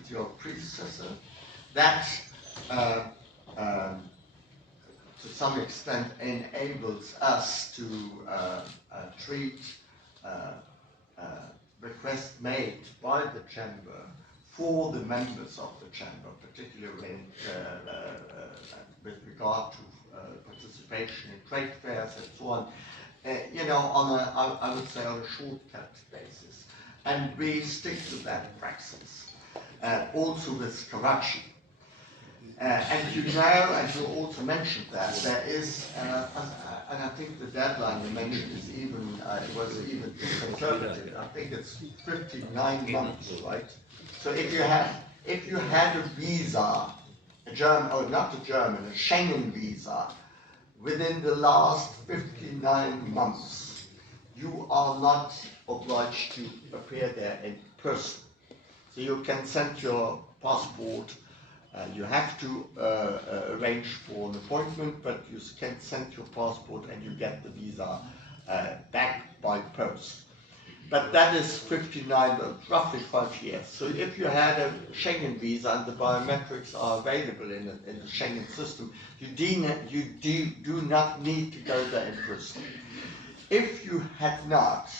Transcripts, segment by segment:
with your predecessor. That to some extent enables us to treat requests made by the chamber for the members of the chamber, particularly with regard to participation in trade fairs and so on, you know, on a, I would say, on a shortcut basis. And we stick to that praxis, also with corruption. And you know, and you also mentioned that, there is, and I think the deadline you mentioned is even, it was even too conservative. I think it's 59 months, right? So if you had a visa, a German, or not a German, a Schengen visa, within the last 59 months, you are not obliged to appear there in person. So you can send your passport. You have to arrange for an appointment, but you can send your passport and you get the visa back by post. But that is 59, roughly 5 years. So if you had a Schengen visa and the biometrics are available in the Schengen system, you do not need to go there in person. If you had not,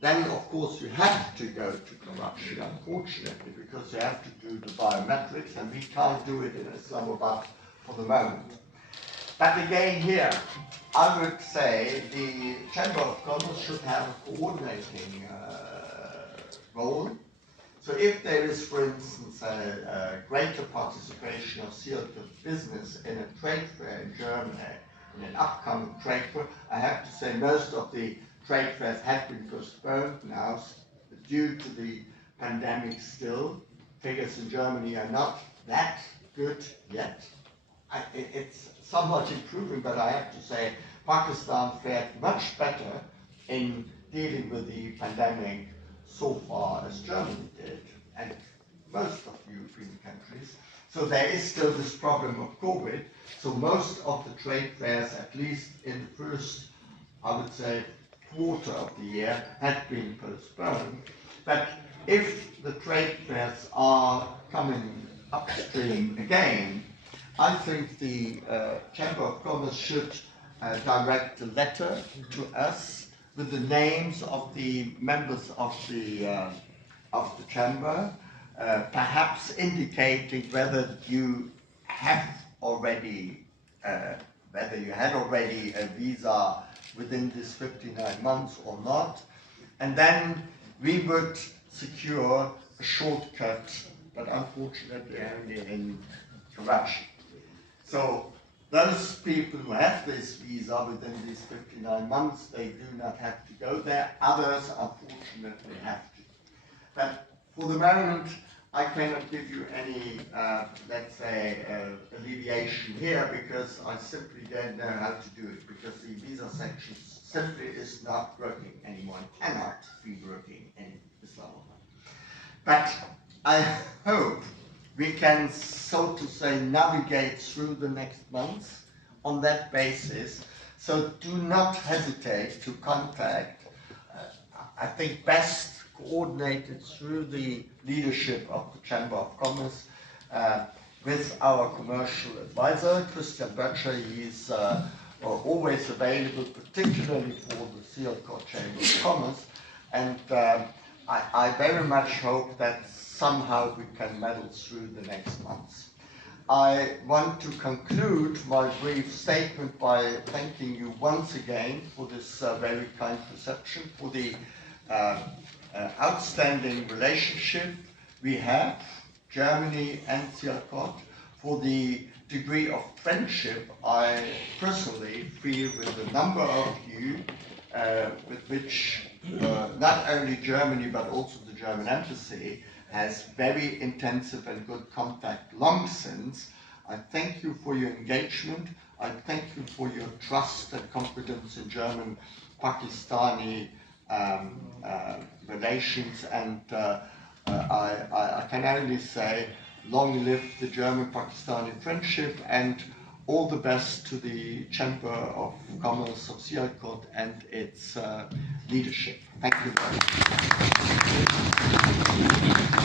then of course you have to go to corruption, unfortunately, because you have to do the biometrics, and we can't do it in Islamabad for the moment. But again here, I would say the Chamber of Commerce should have a coordinating role. So if there is, for instance, a greater participation of Sialkot business in a trade fair in Germany, in an upcoming trade fair, I have to say most of the trade fairs have been postponed now due to the pandemic still. Figures in Germany are not that good yet. It's somewhat improving, but I have to say Pakistan fared much better in dealing with the pandemic so far as Germany did, and most of European countries. So there is still this problem of COVID. So most of the trade fairs, at least in the first, I would say, quarter of the year, had been postponed. But if the trade fairs are coming upstream again, I think the Chamber of Commerce should direct a letter to us with the names of the members of the chamber, perhaps indicating whether you have already, whether you had already a visa within this 59 months or not, and then we would secure a shortcut, but unfortunately only in corruption. So those people who have this visa within these 59 months, they do not have to go there. Others, unfortunately, have to. But for the moment, I cannot give you any, let's say, alleviation here, because I simply don't know how to do it, because the visa section simply is not working anymore, cannot be working in Islamabad. But I hope we can, so to say, navigate through the next months on that basis. So do not hesitate to contact, I think best coordinated through the leadership of the Chamber of Commerce with our commercial advisor, Christian Böttcher. He is always available, particularly for the Sialkot Chamber of Commerce. And I very much hope that somehow we can muddle through the next months. I want to conclude my brief statement by thanking you once again for this very kind reception, for the outstanding relationship we have, Germany and Sialkot, for the degree of friendship I personally feel with a number of you, with which not only Germany but also the German embassy has very intensive and good contact long since. I thank you for your engagement. I thank you for your trust and confidence in German-Pakistani relations, and I can only say long live the German-Pakistani friendship, and all the best to the Chamber of Commerce of Sialkot and its leadership. Thank you very much.